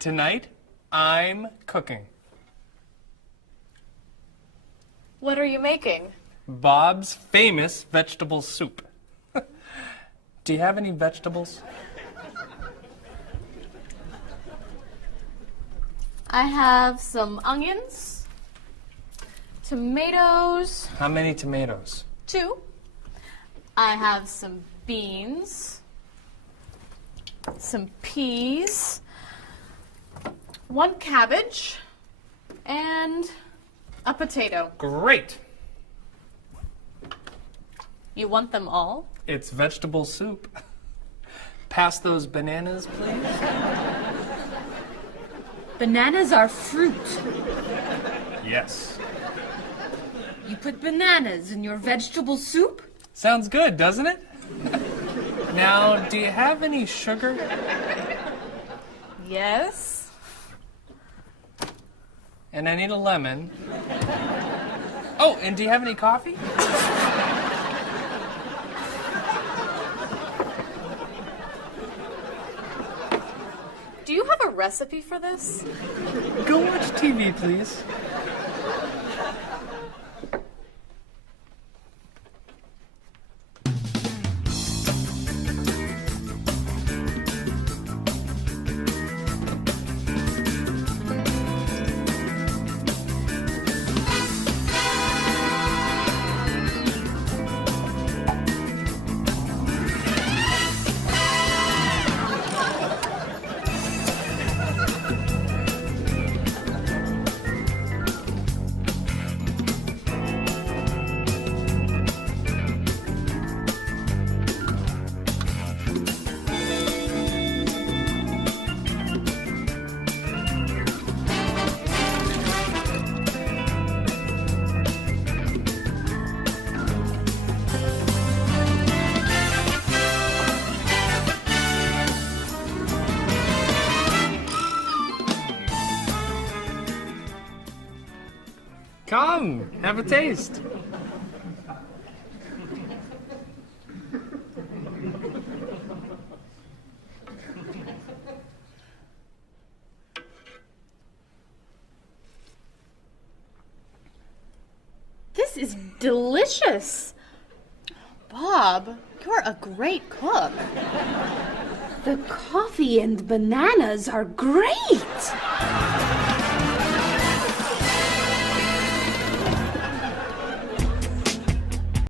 Tonight, I'm cooking. What are you making? Bob's famous vegetable soup. Do you have any vegetables? I have some onions, tomatoes, How many tomatoes? 2. I have some beans, some peas, 1 cabbage, and a potato. Great. You want them all? It's vegetable soup. Pass those bananas, please. Bananas are fruit. Yes. You put bananas in your vegetable soup? Sounds good, doesn't it? Now, do you have any sugar? Yes. And I need a lemon. Oh, and do you have any coffee? Do you have a recipe for this? Go watch TV, please. Come, have a taste. This is delicious. Bob, you're a great cook. The coffee and bananas are great.